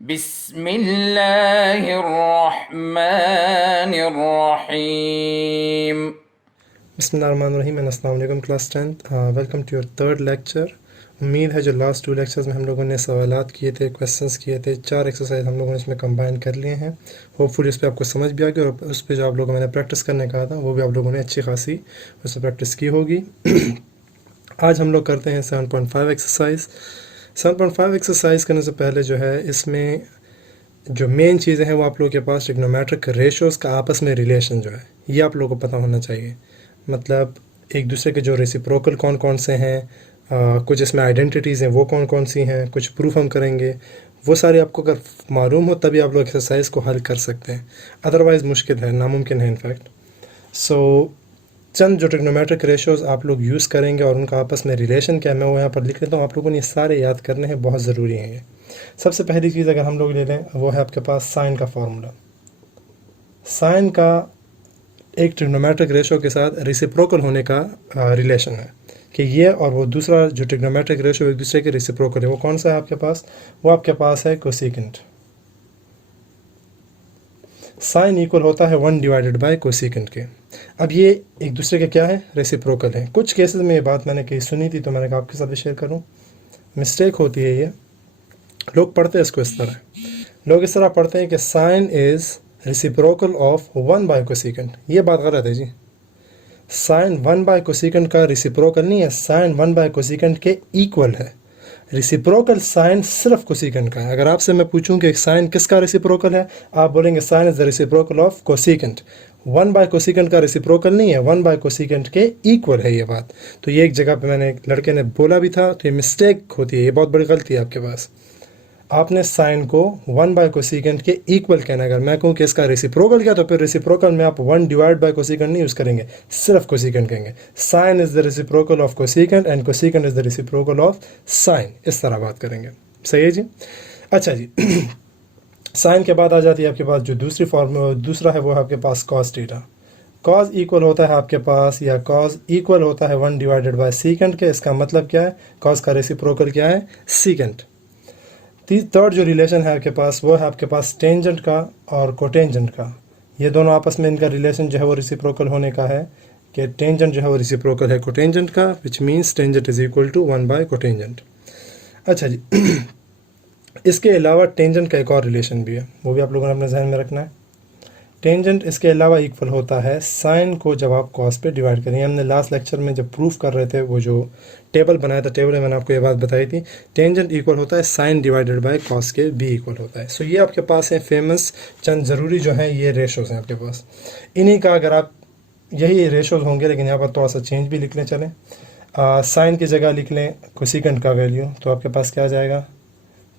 बिस्मिल्लाहिर्रहमानिर्रहीम। बिस्मिल्लाहिर्रहमानिर्रहीम एंड अस्सलाम वालेकुम class 10th। Welcome to your third lecture. उम्मीद है जो लास्ट 2 लेक्चर्स में हम लोगों ने सवालात किए थे, क्वेश्चंस किए थे, 4 एक्सरसाइज हम लोगों ने इसमें कंबाइन कर लिए हैं। होपफुली उस पर आपको समझ भी आ गया और उस पर जो आप लोगों ने प्रैक्टिस करने कहा था वो भी आप लोगों ने अच्छी खासी उस पर प्रैक्टिस की होगी। आज हम लोग करते हैं 7.5 एक्सरसाइज। 7.5 एक्सरसाइज करने से पहले जो है इसमें जो मेन चीज़ें हैं वो आप लोगों के पास ट्रिग्नोमेट्रिक रेशियोज़ का आपस में रिलेशन जो है ये आप लोगों को पता होना चाहिए। मतलब एक दूसरे के जो रेसिप्रोकल कौन कौन से हैं, कुछ इसमें आइडेंटिटीज़ हैं वो कौन कौन सी हैं, कुछ प्रूफ हम करेंगे, वो सारे आपको अगर मालूम हो तभी आप लोग एक्सरसाइज को हल कर सकते हैं, अदरवाइज़ मुश्किल है, नामुमकिन है इनफैक्ट। सो चंद जो ट्रिग्नोमेट्रिक रेशियोज़ आप लोग यूज़ करेंगे और उनका आपस में रिलेशन क्या है मैं वो यहाँ पर लिख लेता हूँ। आप लोगों ने ये सारे याद करने हैं, बहुत ज़रूरी हैं ये। सबसे पहली चीज़ अगर हम लोग ले लें वो है आपके पास साइन का फार्मूला। साइन का एक ट्रिग्नोमेट्रिक रेशो के साथ रेसिप्रोकल होने का रिलेशन है कि ये और वो दूसरा जो ट्रिग्नोमेट्रिक रेशो एक दूसरे के रेसिप्रोकल है वो कौन सा है आपके पास, वो आपके पास है कोसेकेंट। साइन इक्वल होता है 1 डिवाइडेड बाय कोसेकेंट के। अब ये एक दूसरे के क्या है, रेसिप्रोकल है। कुछ केसेस में ये बात मैंने कहीं सुनी थी तो मैंने कहा आपके साथ भी शेयर करूँ। मिस्टेक होती है ये, लोग पढ़ते हैं इसको इस तरह, लोग इस तरह पढ़ते हैं कि sine is reciprocal of 1 by cosecant. ये बात गलत है जी। साइन 1 बाय कोसेकेंट का रेसिप्रोकल नहीं है, साइन 1 बाय कोसेकेंट के इक्वल है। रेसिप्रोकल साइन सिर्फ कोसेकेंट का है। अगर आपसे मैं पूछूं कि साइन किसका रेसिप्रोकल है, आप बोलेंगे sine is the reciprocal of cosecant. 1 by cosecant का रेसिप्रोकल नहीं है, 1 बाय कोसेकेंट के इक्वल है ये बात। तो ये एक जगह पे मैंने एक लड़के ने बोला भी था, तो ये मिस्टेक होती है, ये बहुत बड़ी गलती है आपके पास। आपने साइन को 1 बाय कोसेकेंट के इक्वल कहना है। अगर मैं कहूँ कि इसका रेसिप्रोकल क्या, तो फिर रेसिप्रोकल में आप 1 डिवाइड बाय कोसेकेंट नहीं यूज़ करेंगे, सिर्फ कोसेकेंट कहेंगे। Sine is the reciprocal of cosecant and cosecant is the reciprocal of sine, इस तरह बात करेंगे। सही है जी। अच्छा जी। साइन के बाद आ जाती है आपके पास जो दूसरी फॉर्म, दूसरा है वो है आपके पास कॉस थीटा। कॉस इक्वल होता है आपके पास, या कॉस इक्वल होता है 1 डिवाइडेड बाय सीकेंट के। इसका मतलब क्या है, कॉस का रेसिप्रोकल क्या है, सीकेंट। थर्ड जो रिलेशन है आपके पास वो है आपके पास टेंजेंट का और कोटेंजेंट का। ये दोनों आपस में इनका रिलेशन जो है वो रेसिप्रोकल होने का है कि टेंजेंट जो है वो रेसिप्रोकल है कोटेंजेंट का, which means tangent is equal to 1 by cotangent. अच्छा जी। इसके अलावा टेंजेंट का एक और रिलेशन भी है, वो भी आप लोगों ने अपने जहन में रखना है। टेंजेंट इसके अलावा इक्वल होता है साइन को जब आप कॉस पे डिवाइड करें। हमने लास्ट लेक्चर में जब प्रूफ कर रहे थे वो जो टेबल बनाया था, टेबल में मैंने आपको ये बात बताई थी, टेंजेंट इक्वल होता है साइन डिवाइडेड बाय कॉस के भी इक्वल होता है। सो ये आपके पास है फेमस चंद ज़रूरी जो है ये रेशोज़ हैं आपके पास। इन्हीं का अगर आप यही रेशोज़ होंगे, लेकिन यहाँ पर थोड़ा सा चेंज भी लिख लें, चलें। साइन की जगह लिख लें कोसेकेंट का वैल्यू, तो आपके पास क्या आ जाएगा,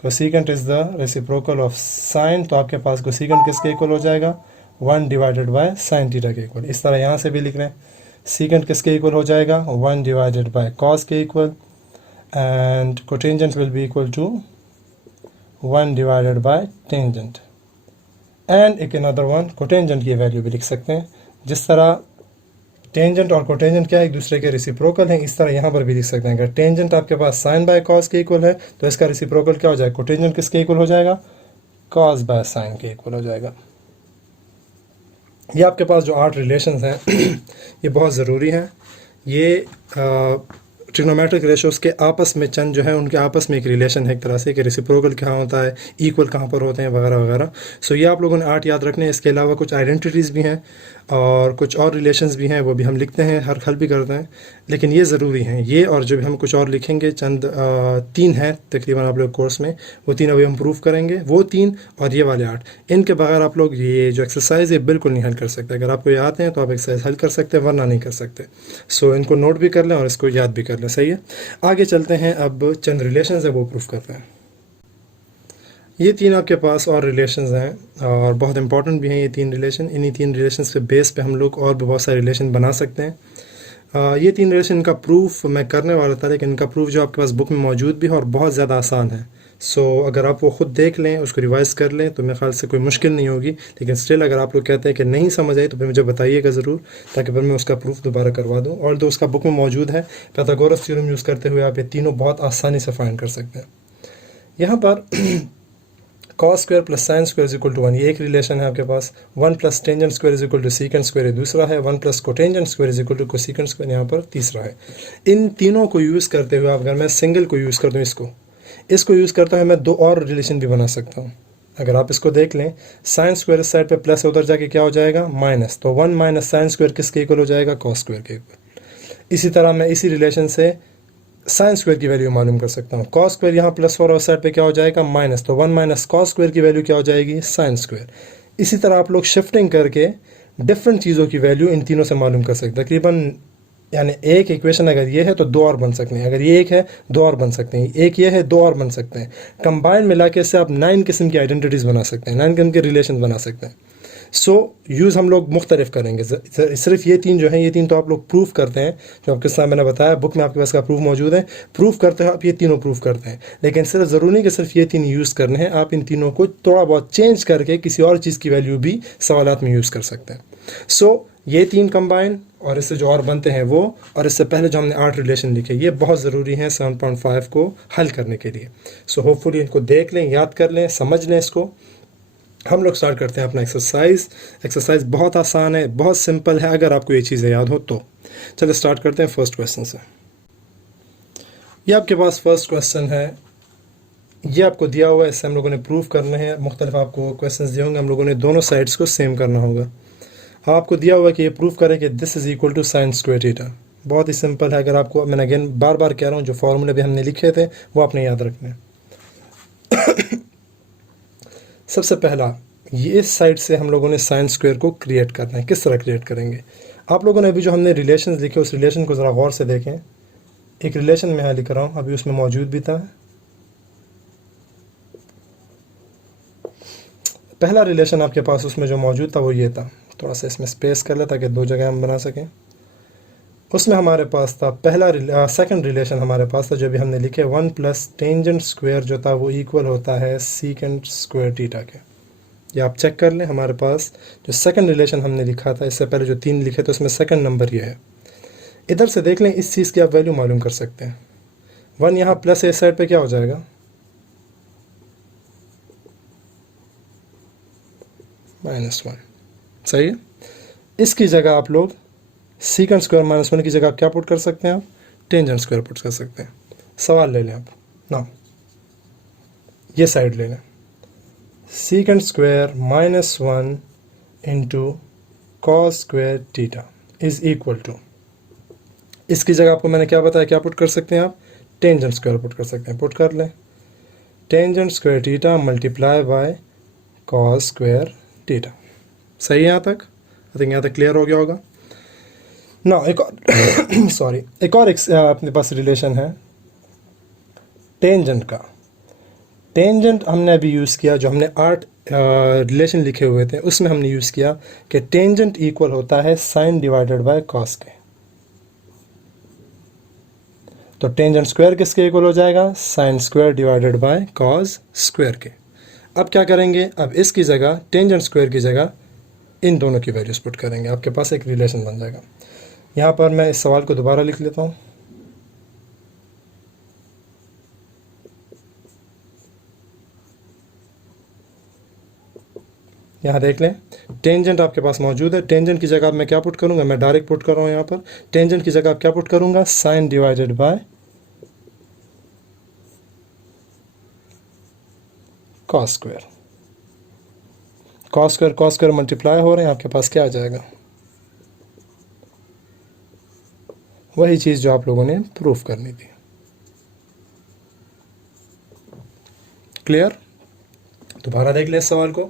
cosecant is the reciprocal of sign, तो आपके पास कोसेकेंट किसके इक्वल हो जाएगा, 1 डिवाइडेड बाय साइन थीटा के इक्वल। इस तरह यहाँ से भी लिख रहे हैं, सीकेंट किसके इक्वल हो जाएगा, 1 डिवाइडेड बाय कॉस के equal, and cotangent will be equal to 1 divided by tangent. And एक अनदर वन, कोटेंजेंट की वैल्यू भी लिख सकते हैं। जिस तरह टेंजेंट और कोटेंजेंट क्या है, एक दूसरे के रेसिप्रोकल हैं, इस तरह यहाँ पर भी लिख सकते हैं। अगर टेंजेंट आपके पास साइन बाय कॉस के इक्वल है तो इसका रेसिप्रोकल क्या हो जाएगा, कोटेंजेंट किसके इक्वल हो जाएगा, कॉस बाय साइन के इक्वल हो जाएगा। ये आपके पास जो 8 रिलेशंस हैं ये बहुत ज़रूरी हैं। ये ट्रिग्नोमेट्रिक रेशोज़ के आपस में चंद जो है उनके आपस में एक रिलेशन है एक तरह से, कि रेसिप्रोकल क्या होता है, इक्वल कहाँ पर होते हैं, वगैरह वगैरह। सो ये आप लोगों ने 8 याद रखने हैं। इसके अलावा कुछ आइडेंटिटीज़ भी हैं और कुछ और रिलेशंस भी हैं, वो भी हम लिखते हैं, हर हल भी करते हैं, लेकिन ये ज़रूरी हैं ये। और जो भी हम कुछ और लिखेंगे, चंद 3 हैं तकरीबन आप लोग कोर्स में, वो 3 अभी हम प्रूफ करेंगे, वो 3 और ये वाले 8। इनके बगैर आप लोग ये जो एक्सरसाइज है बिल्कुल नहीं हल कर सकते। अगर आपको ये आते हैं तो आप एक्सरसाइज हल कर सकते हैं, वरना नहीं कर सकते। सो इनको नोट भी कर लें और इसको याद भी कर लें। सही है, आगे चलते हैं। अब चंद रिलेशंस है वो प्रूफ करते हैं। ये 3 आपके पास और रिलेशंस हैं और बहुत इंपॉर्टेंट भी हैं ये 3 रिलेशन। इन्हीं 3 रिलेशंस पे बेस पे हम लोग और भी बहुत सारे रिलेशन बना सकते हैं। ये 3 रिलेशन का प्रूफ मैं करने वाला था, लेकिन इनका प्रूफ जो आपके पास बुक में मौजूद भी है और बहुत ज़्यादा आसान है। सो अगर आप वो ख़ुद देख लें, उसको रिवाइज़ कर लें, तो मेरे ख्याल से कोई मुश्किल नहीं होगी। लेकिन स्टिल अगर आप लोग कहते हैं कि नहीं समझ आई तो फिर मुझे बताइएगा ज़रूर, ताकि फिर मैं उसका प्रूफ दोबारा करवा दूँ। और तो उसका बुक में मौजूद है, पाइथागोरस थ्योरम यूज़ करते हुए आप ये तीनों बहुत आसानी से फाइंड कर सकते हैं। यहाँ पर cos square plus sine square is equal to 1, ये एक रिलेशन है आपके पास। 1 plus tangent square is equal to secant square ये दूसरा है। 1 plus cotangent square is equal to cosecant square यहाँ पर तीसरा है। इन तीनों को यूज़ करते हुए अगर मैं सिंगल को यूज़ कर दूँ, इसको यूज़ करते हुए मैं दो और रिलेशन भी बना सकता हूँ। अगर आप इसको देख लें, साइन स्क्वायर इस साइड पे प्लस है, उधर जाके क्या हो जाएगा माइनस, तो 1 माइनस साइन स्क्वायर किसके इक्वल हो जाएगा, कॉस स्क्वायर के इक्वल। इसी तरह मैं इसी रिलेशन से साइन स्क्वायर की वैल्यू मालूम कर सकता हूँ। कॉस स्क्वायर यहाँ प्लस हो रहा है, उस साइड पे क्या हो जाएगा माइनस, तो 1 माइनस कॉस स्क्वायर की वैल्यू क्या हो जाएगी, साइन स्क्वायर। इसी तरह आप लोग शिफ्टिंग करके डिफरेंट चीज़ों की वैल्यू इन तीनों से मालूम कर सकते हैं। तकरीबन यानी एक इक्वेशन अगर ये है तो दो और बन सकते हैं, अगर ये एक है दो और बन सकते हैं, एक ये है दो और बन सकते हैं। कंबाइन मिला के से आप 9 किस्म की आइडेंटिटीज़ बना सकते हैं, 9 किस्म के रिलेशन बना सकते हैं। सो यूज़ हम लोग मुख्तलिफ करेंगे। सिर्फ ये तीन जो हैं, ये तीन तो आप लोग प्रूफ करते हैं, जो आपके साथ मैंने बताया बुक में आपके पास का प्रूफ मौजूद है। प्रूफ करते हैं आप, ये तीनों प्रूफ करते हैं, लेकिन सिर्फ ज़रूरी नहीं कि सिर्फ ये तीन यूज़ करने हैं, आप इन तीनों को थोड़ा बहुत चेंज करके किसी और चीज़ की वैल्यू भी सवालात में यूज़ कर सकते हैं। सो ये तीन कंबाइन और इससे जो और बनते हैं वो, और इससे पहले जो हमने 8 रिलेशन लिखे, ये बहुत ज़रूरी हैं 7.5 को हल करने के लिए। सो होपफुली इनको देख लें, याद कर लें, समझ लें इसको। हम लोग स्टार्ट करते हैं अपना एक्सरसाइज बहुत आसान है, बहुत सिंपल है, अगर आपको ये चीज़ें याद हो तो। चलो स्टार्ट करते हैं फर्स्ट क्वेश्चन से। ये आपके पास फर्स्ट क्वेश्चन है, ये आपको दिया हुआ है, इससे हम लोगों ने प्रूव करना है। मुख्तलिफ आपको क्वेश्चंस दिए होंगे, हम लोगों ने दोनों साइड्स को सेम करना होगा। आपको दिया हुआ है कि ये प्रूव करें कि this is equal to sine square theta. बहुत ही सिंपल है। अगर आपको, मैंने अगेन बार बार कह रहा हूँ, जो फार्मूले भी हमने लिखे थे वो आपने याद रखने हैं। सबसे पहला, ये इस साइड से हम लोगों ने साइन स्क्वायर को क्रिएट करना है। किस तरह क्रिएट करेंगे? आप लोगों ने अभी जो हमने रिलेशंस लिखे उस रिलेशन को ज़रा गौर से देखें। एक रिलेशन मैं यहाँ लिख रहा हूँ, अभी उसमें मौजूद भी था। पहला रिलेशन आपके पास उसमें जो मौजूद था वो ये था। थोड़ा सा इसमें स्पेस कर ले ताकि दो जगह हम बना सकें। उसमें हमारे पास था पहला सेकंड रिलेशन हमारे पास था जो भी हमने लिखे, 1 प्लस टेंजेंट स्क्वायर जो था वो इक्वल होता है सीकेंट स्क्वायर थीटा के। ये आप चेक कर लें, हमारे पास जो सेकंड रिलेशन हमने लिखा था, इससे पहले जो 3 लिखे थे उसमें सेकंड नंबर ये है। इधर से देख लें, इस चीज़ की आप वैल्यू मालूम कर सकते हैं। 1 यहाँ प्लस इस साइड पर क्या हो जाएगा, -1। सही है। इसकी जगह आप लोग सीकेंट स्क्वायर -1 की जगह आप क्या पुट कर सकते हैं, आप टेंजेंट स्क्वायर पुट कर सकते हैं। सवाल ले लें आप ना, ये साइड ले लें, secant square -1 into cos square theta is equal to, इसकी जगह आपको मैंने क्या बताया, क्या पुट कर सकते हैं आप, टेंजेंट स्क्वायर पुट कर सकते हैं। पुट कर लें, tangent square theta multiply bye cos square theta. सही है यहाँ तक? आई थिंक यहाँ तक क्लियर हो गया होगा ना। एक और सॉरी, एक और अपने पास रिलेशन है टेंजेंट का। टेंजेंट हमने अभी यूज़ किया, जो हमने 8 रिलेशन लिखे हुए थे उसमें हमने यूज़ किया कि टेंजेंट इक्वल होता है साइन डिवाइडेड बाय कॉस के। तो टेंजेंट स्क्वायर किसके इक्वल हो जाएगा, sine square divided by cos square के। अब क्या करेंगे, अब इसकी जगह टेंजेंट स्क्वायर की जगह इन दोनों की वैल्यूज पुट करेंगे, आपके पास एक रिलेशन बन जाएगा। यहाँ पर मैं इस सवाल को दोबारा लिख लेता हूँ। यहाँ देख लें, टेंजेंट आपके पास मौजूद है। टेंजेंट की जगह मैं क्या पुट करूँगा, मैं डायरेक्ट पुट कर रहा हूँ यहाँ पर। टेंजेंट की जगह आप क्या पुट करूँगा, sine divided by cos square. Cos square multiply हो रहे हैं, आपके पास क्या आ जाएगा, वही चीज़ जो आप लोगों ने प्रूफ करनी थी। क्लियर? दोबारा देख लें इस सवाल को।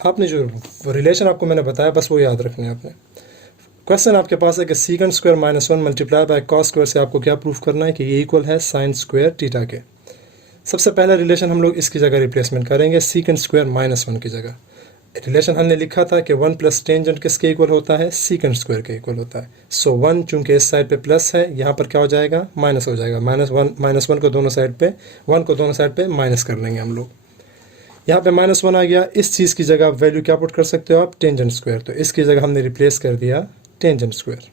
आपने जो रिलेशन आपको मैंने बताया बस वो याद रखना है आपने। क्वेश्चन आपके पास है कि secant square -1 multiply by cos square से आपको क्या प्रूफ करना है कि ये इक्वल है साइन स्क्वायर थीटा के। सबसे पहला रिलेशन हम लोग इसकी जगह रिप्लेसमेंट करेंगे, सीकेंट स्क्वायर -1 की जगह। रिलेशन हमने लिखा था कि 1 प्लस टेंजेंट किसके इक्वल होता है, सीकेंट स्क्वायर के इक्वल होता है। सो 1 चूंकि इस साइड पे प्लस है, यहाँ पर क्या हो जाएगा, माइनस हो जाएगा। -1 को दोनों साइड पे, 1 को दोनों साइड पे माइनस कर लेंगे हम लोग। यहाँ पे -1 आ गया। इस चीज़ की जगह आप वैल्यू क्या पुट कर सकते हो आप, टेंजेंट स्क्वायर। तो इसकी जगह हमने रिप्लेस कर दिया टेंजेंट स्क्वायर।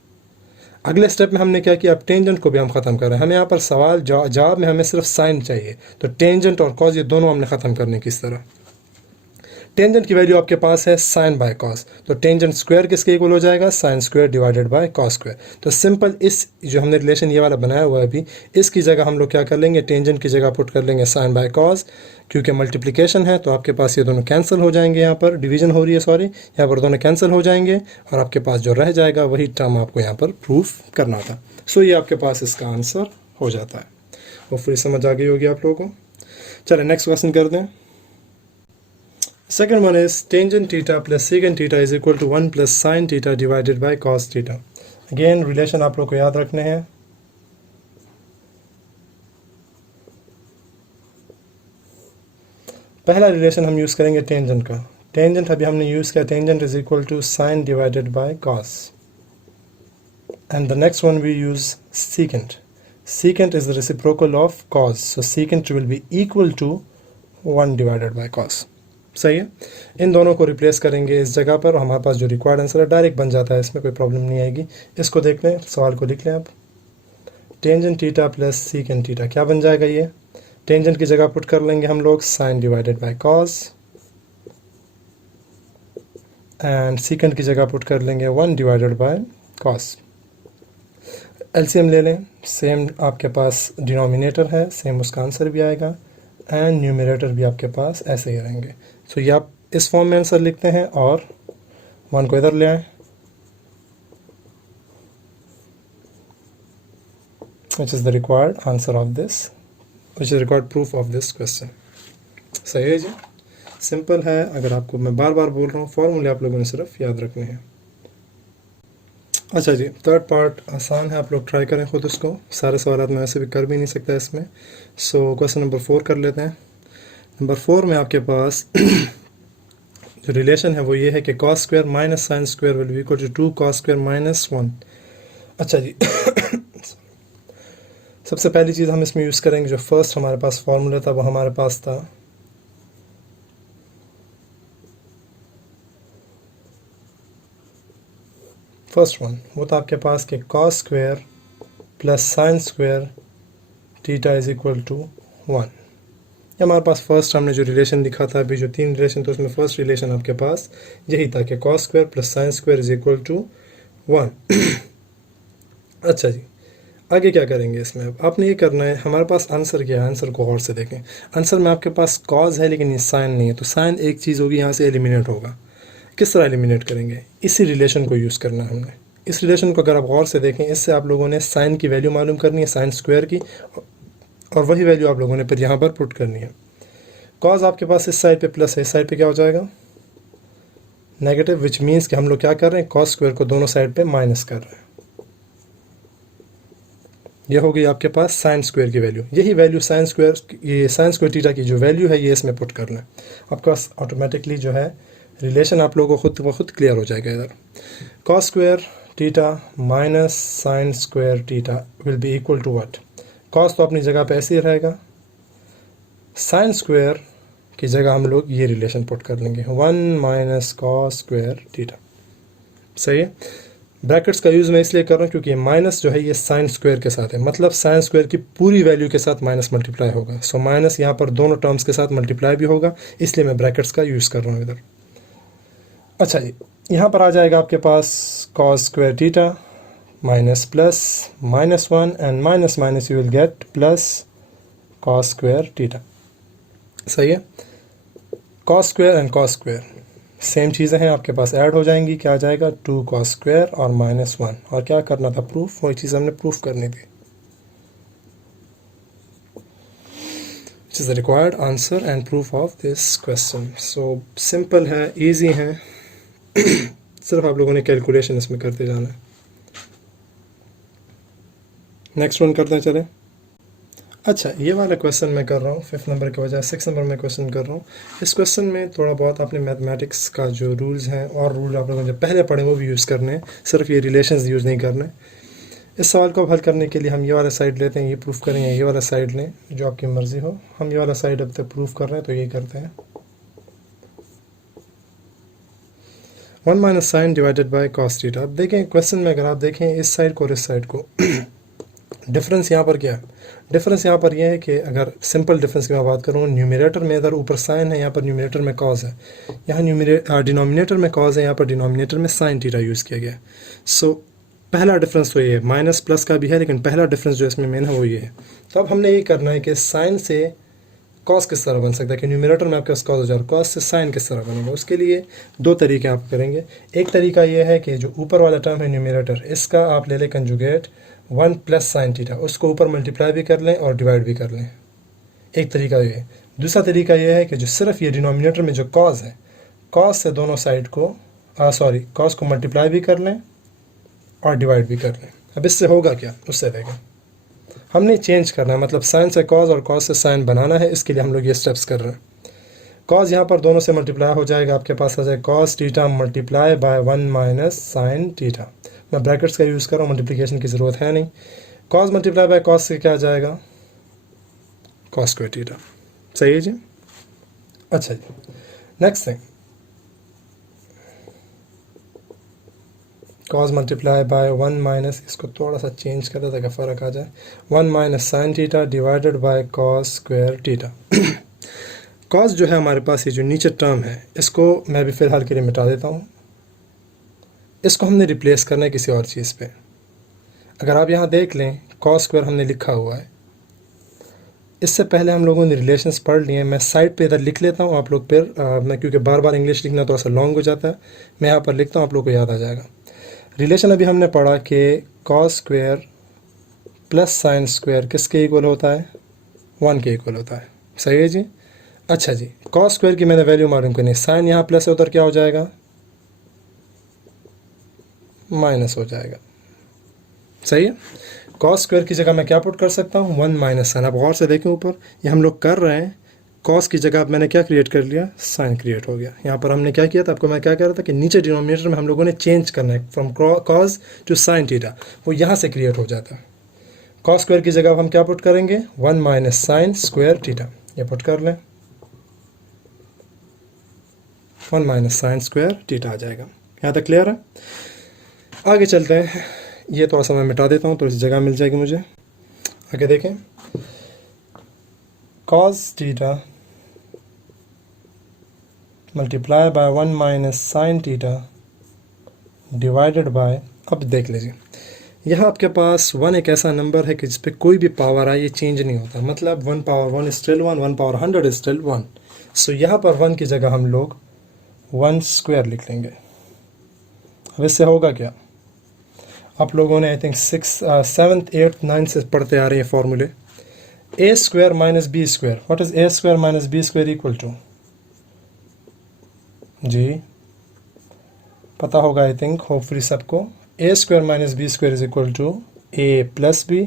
अगले स्टेप में हमने क्या किया, अब टेंजेंट को भी हम ख़त्म कर रहे हैं। हमें यहाँ पर सवाल जवाब में हमें सिर्फ साइन चाहिए, तो टेंजेंट और कॉज ये दोनों हमने ख़त्म करने की इस तरह। टेंजेंट की वैल्यू आपके पास है साइन बाय कॉस, तो टेंजेंट स्क्वायर किसके इक्वल हो जाएगा, sine square divided by cos square. तो सिंपल इस जो हमने रिलेशन ये वाला बनाया हुआ है अभी, इसकी जगह हम लोग क्या कर लेंगे, टेंजेंट की जगह पुट कर लेंगे साइन बाय कॉस, क्योंकि मल्टीप्लिकेशन है तो आपके पास ये दोनों कैंसिल हो जाएंगे, यहाँ पर डिवीजन हो रही है सॉरी, यहाँ पर दोनों कैंसिल हो जाएंगे और आपके पास जो रह जाएगा वही टर्म आपको यहाँ पर प्रूफ करना था। सो ये आपके पास इसका आंसर हो जाता है। वो फिर समझ आ गई होगी आप लोगों को। चलिए नेक्स्ट क्वेश्चन कर दें। Second one is tangent theta plus secant theta is equal to 1 plus sin theta divided by cos theta. Again relation आप लोग को याद रखने हैं। पहला रिलेशन हम यूज़ करेंगे टेंजेंट का। टेंजेंट अभी हमने यूज़ किया, tangent is equal to sine divided by cos, and the next one we use secant. Secant is the reciprocal of cos, so secant will be equal to 1 divided by cos. सही है। इन दोनों को replace करेंगे इस जगह पर, हमारे पास जो रिक्वायर्ड आंसर है डायरेक्ट बन जाता है, इसमें कोई प्रॉब्लम नहीं आएगी। इसको देख लें, सवाल को लिख लें आप। Tangent theta plus secant theta क्या बन जाएगा, ये टेंजेंट की जगह पुट कर लेंगे हम लोग sine divided by cos, and secant की जगह पुट कर लेंगे 1 डिवाइडेड बाय कॉस। एलसीएम ले लें, सेम आपके पास डिनोमिनेटर है, सेम उसका आंसर भी आएगा, एंड न्यूमरेटर भी आपके पास ऐसे ही रहेंगे। सो ये आप इस फॉर्म में आंसर लिखते हैं और 1 को इधर ले आएँ, which is the required answer of this, which is required proof of this question. सही है जी, सिंपल है। अगर आपको मैं बार बार बोल रहा हूँ, फॉर्मूले आप लोगों ने सिर्फ याद रखने हैं। अच्छा जी, थर्ड पार्ट आसान है, आप लोग ट्राई करें खुद उसको, सारे सवाल मैं वैसे भी कर भी नहीं सकता इसमें। सो क्वेश्चन नंबर 4 कर लेते हैं। नंबर 4 में आपके पास जो रिलेशन है वो ये है कि cos square minus sine square will be equal to 2 cos square minus 1। अच्छा जी सबसे पहली चीज़ हम इसमें यूज़ करेंगे, जो फर्स्ट हमारे पास फॉर्मूला था वो हमारे पास था फर्स्ट वन, वो था आपके पास कि cos square plus sine square theta is equal to 1। ये हमारे पास फर्स्ट हमने जो रिलेशन लिखा था अभी, जो 3 रिलेशन थे उसमें फर्स्ट रिलेशन आपके पास यही था कि cos square plus sine square is equal to 1। अच्छा जी, आगे क्या करेंगे इसमें, अब आपने ये करना है, हमारे पास आंसर क्या है, आंसर को और से देखें। आंसर में आपके पास कॉज है लेकिन ये साइन नहीं है, तो साइन एक चीज़ होगी, यहाँ से एलिमिनेट होगा। किस तरह एलिमिनेट करेंगे, इसी रिलेशन को यूज़ करना है हमने। इस रिलेशन को अगर आप गौर से देखें, इससे आप लोगों ने साइन की वैल्यू मालूम करनी है, साइन स्क्वायर की, और वही वैल्यू आप लोगों ने फिर यहाँ पर पुट करनी है। कॉज आपके पास इस साइड पे प्लस है, इस साइड पे क्या हो जाएगा नेगेटिव, विच मीन्स कि हम लोग क्या कर रहे हैं, कॉस स्क्वायर को दोनों साइड पे माइनस कर रहे हैं। यह हो गई आपके पास साइन स्क्वायर की वैल्यू। यही वैल्यू साइन स्क्वायर, ये साइन स्क्वायर थीटा की जो वैल्यू है ये इसमें पुट करना है। आपके पास ऑटोमेटिकली जो है रिलेशन आप लोगों को खुद क्लियर हो जाएगा। इधर cos square theta minus sine square theta will be equal to what, cos तो अपनी जगह पे ऐसे ही रहेगा, साइन स्क्वायर की जगह हम लोग ये रिलेशन पुट कर लेंगे 1 माइनस कॉस स्क्वायर थीटा। सही है। ब्रैकेट्स का यूज़ मैं इसलिए कर रहा हूँ क्योंकि माइनस जो है ये साइन स्क्वायर के साथ है, मतलब साइन स्क्वायर की पूरी वैल्यू के साथ माइनस मल्टीप्लाई होगा। सो माइनस यहाँ पर दोनों टर्म्स के साथ मल्टीप्लाई भी होगा, इसलिए मैं ब्रैकेट्स का यूज़ कर रहा हूँ इधर। अच्छा जी, यहाँ पर आ जाएगा आपके पास cos square theta minus plus minus 1 and minus minus you will get plus cos square theta. सही है। Cos square and cos square same चीज़ें हैं, आपके पास ऐड हो जाएंगी, क्या आ जाएगा 2 कॉस स्क्वायर और माइनस 1, और क्या करना था प्रूफ, वही चीज़ हमने प्रूफ करनी थी, which is the required answer and proof of this question. So simple है, easy है, सिर्फ आप लोगों ने कैलकुलेशन इसमें करते जाना है। नेक्स्ट वन करते हैं चले। अच्छा, ये वाला क्वेश्चन मैं कर रहा हूँ 5th नंबर के बजाय 6th नंबर में क्वेश्चन कर रहा हूँ। इस क्वेश्चन में थोड़ा बहुत आपने मैथमेटिक्स का जो रूल्स हैं और रूल आप लोगों ने जो पहले पढ़े वो भी यूज़ करने हैं, सिर्फ ये रिलेशंस यूज़ नहीं करने। इस सवाल को हल करने के लिए हम ये वाला साइड लेते हैं, ये प्रूफ करें, या ये वाला साइड लें, जो आपकी मर्ज़ी हो। हम ये वाला साइड अब तक प्रूफ कर रहे हैं तो ये करते हैं। 1 minus sine divided by cos theta. अब देखें क्वेश्चन में अगर आप देखें इस साइड को और इस साइड को डिफरेंस यहाँ पर क्या है? डिफरेंस यहाँ पर यह है कि अगर सिंपल डिफरेंस की मैं बात करूँ, न्यूमरेटर में इधर ऊपर साइन है, यहाँ पर न्यूमरेटर में कॉस है, यहाँ डिनोमिनेटर में कॉस है, यहाँ पर डिनोमिनेटर में साइन थीटा यूज़ किया गया है। सो पहला डिफरेंस तो ये है, माइनस प्लस का भी है, लेकिन पहला डिफरेंस जो इसमें मेन है वो ये है। तो अब हमने ये करना है कि साइन से कॉस किस तरह बन सकता है, कि न्यूमरेटर में आपके पास कॉस हो जाए, कॉस से साइन किस तरह बनेगा। उसके लिए दो तरीके आप करेंगे। एक तरीका ये है कि जो ऊपर वाला टर्म है न्यूमरेटर, इसका आप ले लें कंजुगेट 1 प्लस साइन थीटा, उसको ऊपर मल्टीप्लाई भी कर लें और डिवाइड भी कर लें। एक तरीका ये है। दूसरा तरीका ये है कि जो सिर्फ ये डिनोमिनेटर में जो कॉस है, कॉस से दोनों साइड को कॉस को मल्टीप्लाई भी कर लें और डिवाइड भी कर लें। अब इससे होगा क्या, उससे देखें। हमने चेंज करना है, मतलब साइन से कॉस और कॉस से साइन बनाना है। इसके लिए हम लोग ये स्टेप्स कर रहे हैं। कॉस यहाँ पर दोनों से मल्टीप्लाई हो जाएगा, आपके पास आ जाए cos theta multiply by 1 minus sine theta. मैं ब्रैकेट्स का यूज़ कर रहा हूँ, मल्टीप्लिकेशन की ज़रूरत है नहीं। कॉस मल्टीप्लाई बाय कॉस से क्या आ जाएगा, कॉस स्क्वायर थीटा। सही है जी। अच्छा जी, next thing, cos multiply by 1 minus, इसको थोड़ा सा चेंज कर दें ताकि फ़र्क आ जाए, 1 minus sine theta divided by cos square theta. Cos जो है हमारे पास, ये जो नीचे टर्म है, इसको मैं भी फ़िलहाल के लिए मिटा देता हूँ। इसको हमने रिप्लेस करना है किसी और चीज़ पे। अगर आप यहाँ देख लें, कॉस स्क्वायर हमने लिखा हुआ है। इससे पहले हम लोगों ने रिलेशंस पढ़ लिए हैं। मैं साइड पे इधर लिख लेता हूँ, आप लोग फिर मैं क्योंकि बार बार इंग्लिश लिखना थोड़ा सा लॉन्ग हो जाता है, मैं यहाँ पर लिखता हूँ, आप लोग को याद आ जाएगा। रिलेशन अभी हमने पढ़ा कि cos square plus sine square किसके इक्वल होता है, 1 के इक्वल होता है। सही है जी। अच्छा जी, कॉस स्क्वायर की मैंने वैल्यू मालूम करनी है। साइन यहाँ प्लस है, उधर क्या हो जाएगा, माइनस हो जाएगा। सही है। कॉस स्क्वायर की जगह मैं क्या पुट कर सकता हूँ, 1 माइनस साइन। आप गौर से देखें ऊपर, ये हम लोग कर रहे हैं, कॉस की जगह अब मैंने क्या क्रिएट कर लिया, साइन क्रिएट हो गया। यहाँ पर हमने क्या किया था, आपको मैं क्या कह रहा था कि नीचे डिनोमिनेटर में हम लोगों ने चेंज करना है from cos two sine theta, वो यहाँ से क्रिएट हो जाता है। कॉस स्क्वायर की जगह हम क्या पुट करेंगे, 1 माइनस साइन स्क्वायर थीटा, ये पुट कर लें, 1 माइनस साइन स्क्वायर थीटा आ जाएगा। यहाँ तक क्लियर है। आगे चलते हैं, ये थोड़ा सा मैं मिटा देता हूँ, थोड़ी सी जगह मिल जाएगी मुझे। आगे देखें, cos theta multiply by 1 minus sine theta divided bye, अब देख लीजिए यहाँ आपके पास 1 एक ऐसा नंबर है कि जिस पे कोई भी पावर आए ये चेंज नहीं होता। मतलब 1 पावर 1 स्टिल 1, 1 पावर 100 स्टिल 1। सो यहाँ पर 1 की जगह हम लोग 1 स्क्वायर लिख लेंगे। अब इससे होगा क्या, आप लोगों ने I think 7th 8th 9th से पढ़ते आ रहे हैं फॉर्मूले। A square minus B square, what is A square minus B square equal to, जी पता होगा आई थिंक, होपफुली सबको। A square minus B square is equal to A plus B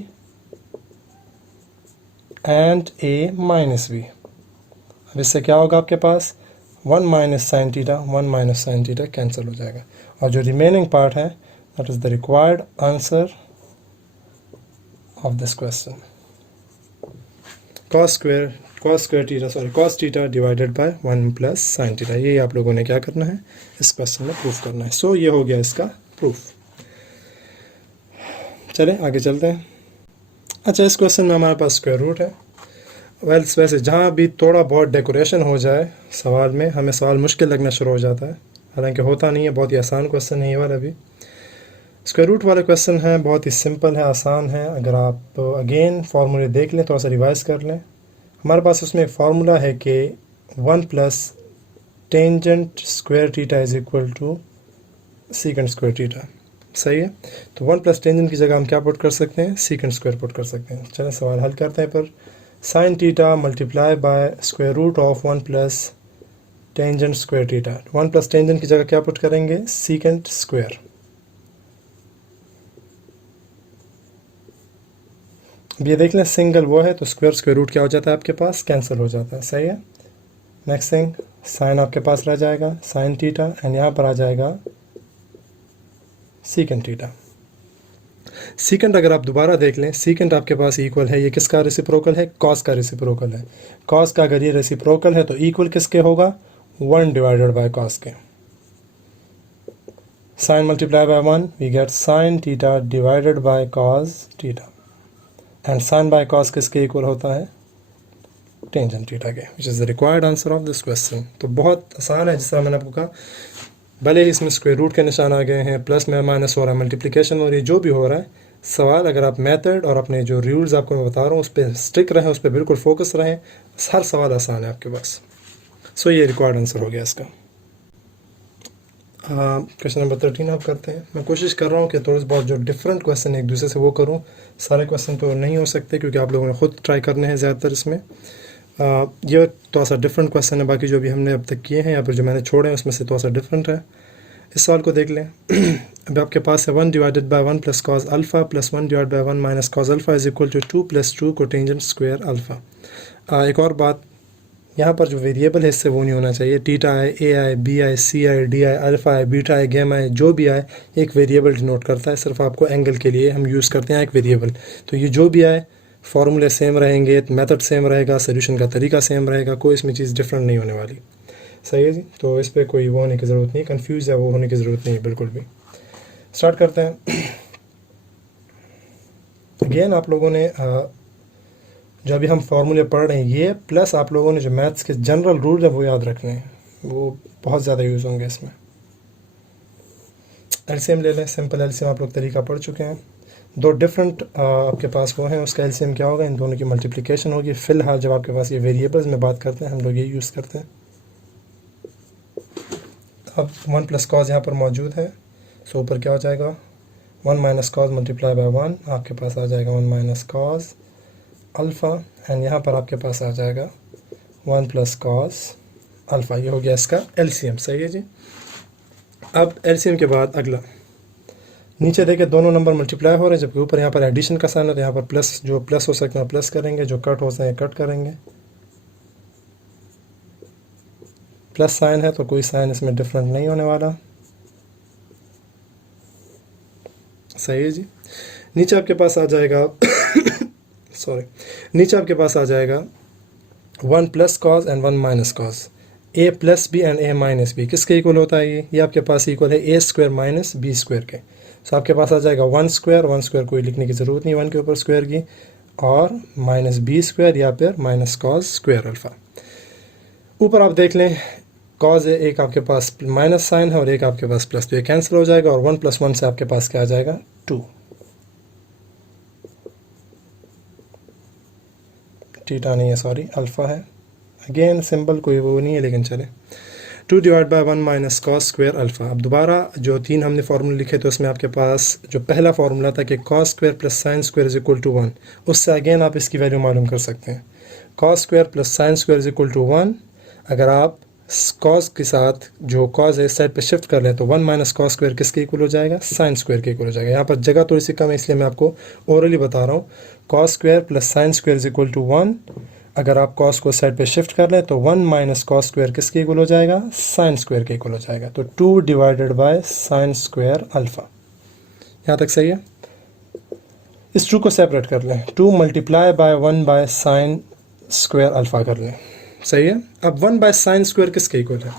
and A minus B. अब इससे क्या होगा, आपके पास 1 minus sine theta, 1 minus sine theta cancel हो जाएगा, और जो रिमेनिंग पार्ट है that is the required answer of this question. cos theta divided by 1 plus sine theta, ये आप लोगों ने क्या करना है, इस क्वेश्चन में प्रूफ करना है। सो ये हो गया इसका प्रूफ। चलें आगे चलते हैं। अच्छा, इस क्वेश्चन में हमारे पास स्क्वायर रूट है। वैसे जहाँ भी थोड़ा बहुत डेकोरेशन हो जाए सवाल में, हमें सवाल मुश्किल लगना शुरू हो जाता है, हालांकि होता नहीं है, बहुत ही आसान क्वेश्चन है ये वाला भी। स्क्वायर रूट वाले क्वेश्चन है, बहुत ही सिंपल है, आसान है। अगर आप अगेन फार्मूले देख लें, थोड़ा सा रिवाइज कर लें, हमारे पास उसमें एक फार्मूला है कि 1 plus tangent square theta is equal to secant square theta. सही है। तो 1 प्लस टेंजेंट की जगह हम क्या पुट कर सकते हैं, सीकेंट स्क्वायर पुट कर सकते हैं। चलें सवाल हल करते हैं। पर sine theta multiply by square root of 1 plus tangent square theta, 1 plus tangent की जगह क्या पुट करेंगे, सीकेंट स्क्वायर। अब ये देख लें, सिंगल वो है तो स्क्वायर रूट क्या हो जाता है आपके पास, कैंसिल हो जाता है। सही है। नेक्स्ट थिंग, साइन आपके पास रह जाएगा साइन थीटा, एंड यहाँ पर आ जाएगा सीकेंट थीटा। सीकेंट अगर आप दोबारा देख लें, सीकेंट आपके पास इक्वल है, ये किसका रेसिप्रोकल है, कॉस का रेसिप्रोकल है। कॉस का अगर ये रेसिप्रोकल है तो इक्वल किसके होगा, 1 डिवाइडेड बाय कॉस के। Sine multiply by 1 we get sine theta divided by cos theta, and sine by cos किसके इक्वल होता है, टेंजेंट थीटा के, which is the required answer of this question. तो बहुत आसान है, जिस तरह मैंने आपको कहा, भले ही इसमें स्क्वायर रूट के निशान आ गए हैं, प्लस में माइनस हो रहा है, मल्टीप्लिकेशन हो रही है, जो भी हो रहा है, सवाल अगर आप मेथड और अपने जो रूल्स आपको मैं बता रहा हूँ उस पर स्टिक रहें, उस पर बिल्कुल फोकस रहें, हर सवाल आसान है आपके पास। सो ये रिक्वायर्ड आंसर हो गया इसका। क्वेश्चन नंबर 13 आप करते हैं। मैं कोशिश कर रहा हूँ कि थोड़े बहुत जो डिफरेंट क्वेश्चन एक दूसरे से वो करूँ। सारे क्वेश्चन तो नहीं हो सकते क्योंकि आप लोगों ने खुद ट्राई करने हैं ज़्यादातर इसमें। ये थोड़ा सा डिफरेंट क्वेश्चन है, बाकी जो भी हमने अब तक किए हैं या फिर जो मैंने छोड़े हैं उसमें से थोड़ा सा डिफरेंट है। इस सवाल को देख लें। अब आपके पास है 1 divided by 1 plus cos alpha plus 1 divide by 1 minus cos alpha is equal to 2 plus 2 cotangent square alpha. एक और बात, यहाँ पर जो वेरिएबल है इससे वो नहीं होना चाहिए। टीटा आए, ए आए, बी आए, सी आए, डी आए, अल्फ़ा आए, बीटा आए, गैमा आए, जो भी आए एक वेरिएबल डिनोट करता है। सिर्फ आपको एंगल के लिए हम यूज़ करते हैं एक वेरिएबल। तो ये जो भी आए फार्मूले सेम रहेंगे, मेथड सेम रहेगा, सोल्यूशन का तरीका सेम रहेगा, कोई इसमें चीज़ डिफरेंट नहीं होने वाली। सही है जी। तो इस पर कोई वो होने की ज़रूरत नहीं, कंफ्यूज या वो होने की ज़रूरत नहीं है बिल्कुल भी। स्टार्ट करते हैं। अगेन आप लोगों ने जो अभी हम फार्मूले पढ़ रहे हैं ये, प्लस आप लोगों ने जो मैथ्स के जनरल रूल है वो याद रखने हैं, वो बहुत ज़्यादा यूज़ होंगे इसमें। एलसीएम ले लें, सिंपल एलसीएम आप लोग तरीका पढ़ चुके हैं। दो डिफरेंट आपके पास वो हैं, उसका एलसीएम क्या होगा, इन दोनों की मल्टीप्लिकेशन होगी। फ़िलहाल जब आपके पास ये वेरिएबल्स में बात करते हैं हम लोग ये यूज़ करते हैं। अब 1 प्लस कॉज यहाँ पर मौजूद है, सो ऊपर क्या हो जाएगा, 1 माइनस कॉज मल्टीप्लाई बाय 1, आपके पास आ जाएगा 1 माइनस कॉज अल्फ़ा, एंड यहाँ पर आपके पास आ जाएगा 1 प्लस कॉस अल्फ़ा। ये हो गया इसका एलसीएम। सही है जी। अब एलसीएम के बाद अगला, नीचे देखिए दोनों नंबर मल्टीप्लाई हो रहे हैं, जबकि ऊपर यहाँ पर एडिशन का साइन है, तो यहाँ पर प्लस, जो प्लस हो सकते हैं प्लस करेंगे, जो कट हो सकते हैं कट करेंगे। प्लस साइन है तो कोई साइन इसमें डिफरेंट नहीं होने वाला। सही है जी। नीचे आपके पास आ जाएगा सॉरी, नीचे आपके पास आ जाएगा 1 plus cos and 1 minus cos, A plus B and A minus B किसके इक्वल होता है, ये आपके पास इक्वल है A square minus B square के। सो आपके पास आ जाएगा 1 स्क्वायर कोई लिखने की ज़रूरत नहीं 1 के ऊपर स्क्वायर की, और माइनस बी स्क्वायर या फिर माइनस कॉज स्क्वायर अल्फ़ा। ऊपर आप देख लें कॉज है, एक आपके पास माइनस साइन है और एक आपके पास प्लस, तो ये कैंसिल हो जाएगा, और 1 प्लस 1 से आपके पास क्या आ जाएगा, 2। थीटा नहीं है, सॉरी अल्फ़ा है। अगेन सिंबल कोई वो नहीं है लेकिन चले। 2 divide by 1 minus cos square alpha. अब दोबारा जो 3 हमने फार्मूले लिखे तो उसमें आपके पास जो पहला फार्मूला था कि cos square plus sine square is equal to 1, उससे अगेन आप इसकी वैल्यू मालूम कर सकते हैं। Cos square plus sine square is equal to 1, अगर आप कॉस के साथ जो कॉस है इस साइड पे शिफ्ट कर लें तो 1 माइनस कॉस स्क्वायर किसके इक्वल हो जाएगा, साइन स्क्वायर के इक्वल हो जाएगा। यहाँ पर जगह थोड़ी सी कम है इसलिए मैं आपको ओरली बता रहा हूँ। Cos square plus sine square is equal to 1, अगर आप कॉस को साइड पे शिफ्ट कर लें तो 1 माइनस कॉस स्क्वायर किसके इक्वल हो जाएगा, साइन स्क्वायर के इक्वल हो जाएगा। तो 2 divided by sine square alpha. यहाँ तक सही है। इस 2 को सेपरेट कर लें, 2 multiply by 1 by sine square alpha कर लें। सही है। अब 1 बाय साइन स्क्वायर किसके इक्वल है,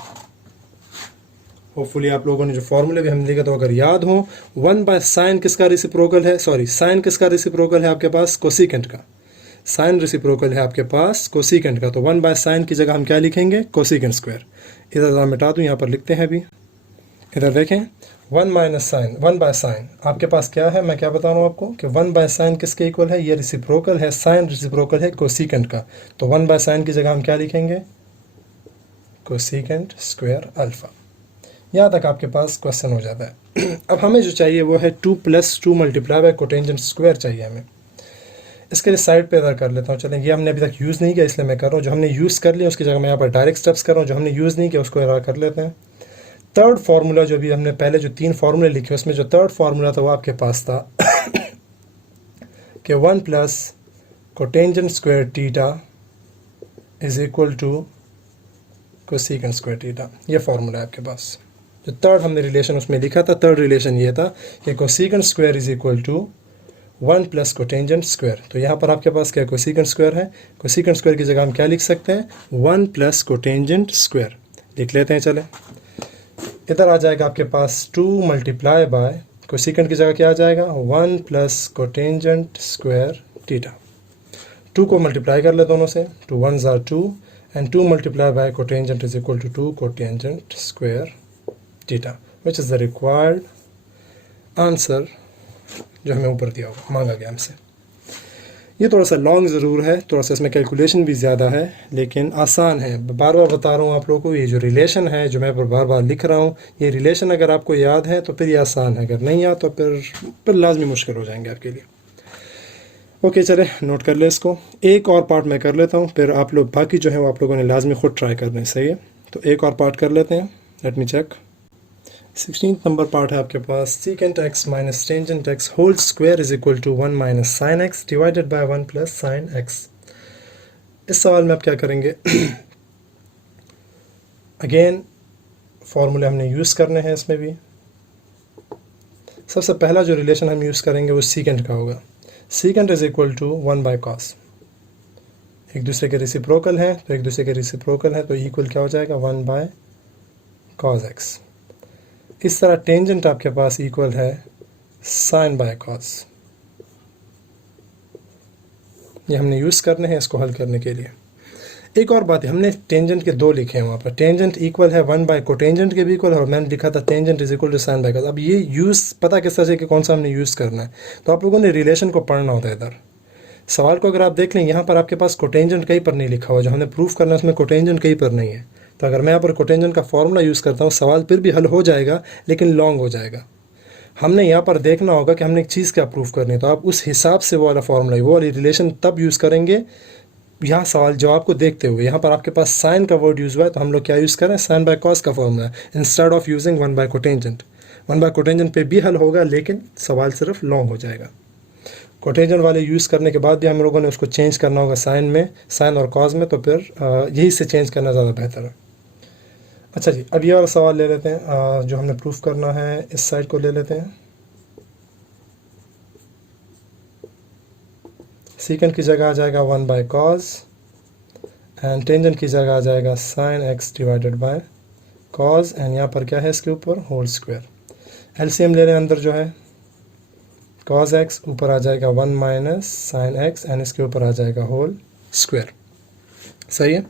होपफुली आप लोगों ने जो फॉर्मूले भी हमने लिखा तो अगर याद हो, 1 बाय साइन किसका रेसिप्रोकल है, सॉरी साइन किसका रेसिप्रोकल है आपके पास, कोसिकेंट का। साइन रेसिप्रोकल है आपके पास कोसिकेंट का, तो 1 बाय साइन की जगह हम क्या लिखेंगे, कोसिकेंट स्क्वायर। इधर ज़रा मिटा दूँ, यहाँ पर लिखते हैं अभी। इधर देखें 1 माइनस साइन, 1 बाय साइन आपके पास क्या है, मैं क्या बता रहा हूँ आपको कि 1 बाय साइन किसके इक्वल है, ये रेसिप्रोकल है, साइन रेसिप्रोकल है कोसिकेंट का। तो 1 बाय साइन की जगह हम क्या लिखेंगे, कोसिकेंट स्क्वायर अल्फ़ा। यहाँ तक आपके पास क्वेश्चन हो जाता है। अब हमें जो चाहिए वो है 2 plus 2 multiply by cotangent square चाहिए हमें। इसके लिए साइड पे अदा कर लेता हूँ। चलें, ये हमने अभी तक यूज़ नहीं किया इसलिए मैं कर रहा हूँ। जो हमने यूज़ कर लिया उसकी जगह मैं यहाँ पर डायरेक्ट स्टेप्स कर रहा हूँ। जो हमने यूज़ नहीं किया उसको अदा कर लेते हैं। थर्ड फार्मूला जो भी हमने पहले जो 3 फार्मूले लिखे उसमें जो थर्ड फार्मूला था वो आपके पास था कि 1 plus cotangent square theta is equal to cosecant square theta. ये फार्मूला है आपके पास। जो थर्ड हमने रिलेशन उसमें लिखा था, थर्ड रिलेशन ये था कि cosecant square is equal to 1 plus cotangent square. तो यहाँ पर आपके पास क्या कोसिकेंट स्क्वायर है, कोसिकेंट स्क्वायर की जगह हम क्या लिख सकते हैं, 1 प्लस कोटेंजेंट स्क्वायर लिख लेते हैं। चले, इधर आ जाएगा आपके पास 2 मल्टीप्लाई बाय कोसेकेंट की जगह क्या आ जाएगा 1 प्लस कोटेंजेंट स्क्वायर थीटा। 2 को मल्टीप्लाई कर ले दोनों से, 2 1s are 2 and 2 multiply by cotangent is equal to 2 cotangent square theta, which is the required answer जो हमें ऊपर दिया होगा, मांगा गया हमसे। ये थोड़ा सा लॉन्ग ज़रूर है, थोड़ा सा इसमें कैलकुलेशन भी ज़्यादा है, लेकिन आसान है। बार बार बता रहा हूँ आप लोगों को, ये जो रिलेशन है जो मैं बार बार लिख रहा हूँ, ये रिलेशन अगर आपको याद है तो फिर ये आसान है, अगर नहीं याद तो फिर लाजमी मुश्किल हो जाएंगे आपके लिए। ओके चले नोट कर ले इसको। एक और पार्ट मैं कर लेता हूँ, फिर आप लोग बाकी जो है वो आप लोगों ने लाजमी ख़ुद ट्राई करना है, सही है। तो एक और पार्ट कर लेते हैं, let me check. 16th number part है आपके पास, secant x minus tangent x whole square is equal to 1 minus sine x divided by 1 plus sine x. इस सवाल में आप क्या करेंगे अगेन फॉर्मूले हमने यूज़ करने हैं इसमें भी। सबसे पहला जो रिलेशन हम यूज़ करेंगे वो secant का होगा। secant is equal to 1 by cos, एक दूसरे के रेसिप्रोकल हैं, तो एक दूसरे के रेसिप्रोकल है तो इक्वल क्या हो जाएगा 1 बाय cos x। इस तरह टेंजेंट आपके पास इक्वल है साइन बाय कॉस। ये हमने यूज़ करने हैं इसको हल करने के लिए। एक और बात है, हमने टेंजेंट के दो लिखे हैं वहाँ पर, टेंजेंट इक्वल है 1 बाय कोटेंजेंट के भी इक्वल है, और मैंने लिखा था tangent is equal to sine by cos. अब ये यूज़ पता किस तरह से कि कौन सा हमने यूज़ करना है, तो आप लोगों ने रिलेशन को पढ़ना होता है। इधर सवाल को अगर आप देख लें, यहाँ पर आपके पास कोटेंजेंट कहीं पर नहीं लिखा हुआ, जो हमने प्रूफ करना है उसमें कोटेंजेंट कहीं पर नहीं है। तो अगर मैं यहाँ पर कोटेंजेंट का फॉर्मूला यूज़ करता हूँ, सवाल फिर भी हल हो जाएगा लेकिन लॉन्ग हो जाएगा। हमने यहाँ पर देखना होगा कि हमने एक चीज़ क्या प्रूफ करनी है, तो आप उस हिसाब से वो वाला फॉर्मूला, वो वाली रिलेशन तब यूज़ करेंगे यहाँ सवाल जवाब को देखते हुए। यहाँ पर आपके पास साइन का वर्ड यूज़ हुआ है, तो हम लोग क्या यूज़ करें, साइन बाय कॉस का formula instead of using 1 by cotangent. 1 by cotangent पे भी हल होगा लेकिन सवाल सिर्फ लॉन्ग हो जाएगा। कोटेंजेंट वाले यूज़ करने के बाद भी हम लोगों ने उसको चेंज करना होगा साइन में, साइन और कॉस में, तो फिर यही से चेंज करना ज़्यादा बेहतर है। अच्छा जी, अब ये वाला सवाल ले लेते हैं, जो हमने प्रूफ करना है इस साइड को ले लेते हैं। सीकेंट की जगह आ जाएगा 1 बाय कॉस एंड टेंजेंट की जगह आ जाएगा sign x divided by cos, and यहाँ पर क्या है इसके ऊपर होल स्क्वायर। एलसीएम ले लें अंदर जो है, कॉस एक्स ऊपर आ जाएगा 1 माइनस साइन एक्स एंड इसके ऊपर आ जाएगा होल स्क्वायर। सही है।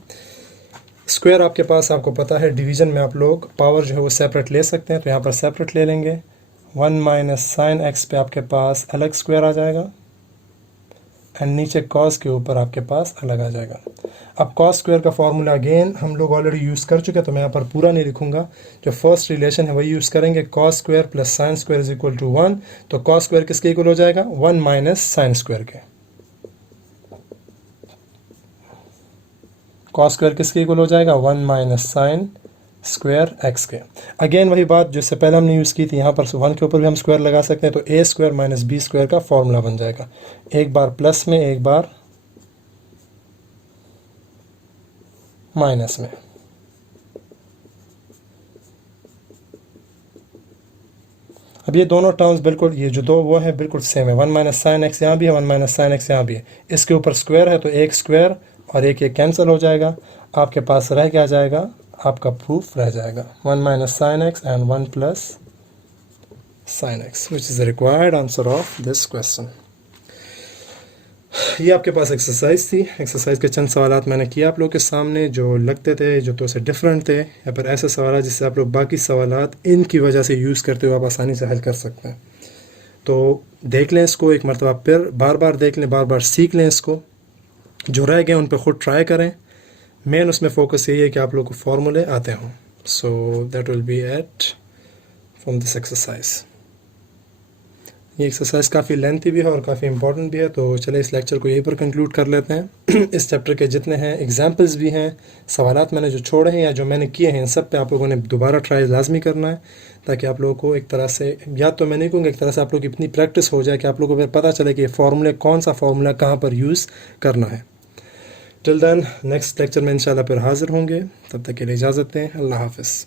स्क्वायर आपके पास आपको पता है डिवीज़न में आप लोग पावर जो है वो सेपरेट ले सकते हैं, तो यहाँ पर सेपरेट ले लेंगे। 1 माइनस साइन एक्स पे आपके पास अलग स्क्वायर आ जाएगा एंड नीचे कॉस के ऊपर आपके पास अलग आ जाएगा। अब कॉस स्क्वायर का फॉर्मूला अगेन हम लोग ऑलरेडी यूज़ कर चुके हैं, तो मैं यहाँ पर पूरा नहीं लिखूंगा। जो फर्स्ट रिलेशन है वही यूज़ करेंगे, cos square plus sine square is equal to 1। तो कॉस स्क्वायर किसके इक्वल हो जाएगा, 1 माइनस साइन स्क्वायर के। कॉस स्क्वायर किसके इक्वल हो जाएगा, 1 माइनस साइन स्क्वायर एक्स के। अगेन वही बात जिससे पहले हमने यूज़ की थी, यहाँ पर 1 के ऊपर भी हम स्क्वायर लगा सकते हैं, तो ए स्क्वायर माइनस बी स्क्वायर का फॉर्मूला बन जाएगा। एक बार प्लस में, एक बार माइनस में। अब ये दोनों टर्म्स बिल्कुल, ये जो दो वो है बिल्कुल सेम है। 1 माइनस साइन एक्स यहाँ भी है, 1 माइनस साइन एक्स यहाँ भी है। इसके ऊपर स्क्वायर है तो एक स्क्वायर और एक कैंसिल हो जाएगा। आपके पास रह क्या जाएगा, आपका प्रूफ रह जाएगा 1 minus sine x and 1 plus sine x, which is the required answer of this question. ये आपके पास एक्सरसाइज थी। एक्सरसाइज के चंद सवालात मैंने किया आप लोगों के सामने, जो लगते थे, जो तो से डिफरेंट थे, या फिर ऐसे सवाल जिससे आप लोग बाकी सवालात इनकी वजह से यूज़ करते हुए आप आसानी से हल कर सकते हैं। तो देख लें इसको एक मरतबा, फिर बार बार देख लें, बार बार सीख लें इसको। जो रह गए उन पर ख़ुद ट्राई करें। मेन उसमें फ़ोकस यही है कि आप लोग को फार्मूले आते हों। So that will be it from this exercise. ये एक्सरसाइज काफ़ी लेंथी भी है और काफ़ी इंपॉर्टेंट भी है, तो चले इस लेक्चर को यहीं पर कंक्लूड कर लेते हैं। इस चैप्टर के जितने हैं एग्जाम्पल्स भी हैं, सवालात मैंने जो छोड़े हैं या जो मैंने किए हैं, इन सब पे आप लोगों ने दोबारा ट्राई लाजमी करना है, ताकि आप लोगों को एक तरह से, या तो मैं नहीं कहूँगा, एक तरह से आप लोग की इतनी प्रैक्टिस हो जाए कि आप लोगों को फिर पता चले कि ये फार्मूले, कौन सा फार्मूला कहाँ पर यूज़ करना है। टिल देन नेक्स्ट लेक्चर में इंशाल्लाह फिर हाज़िर होंगे, तब तक के लिए इजाज़त दें। अल्लाह हाफ़िज़।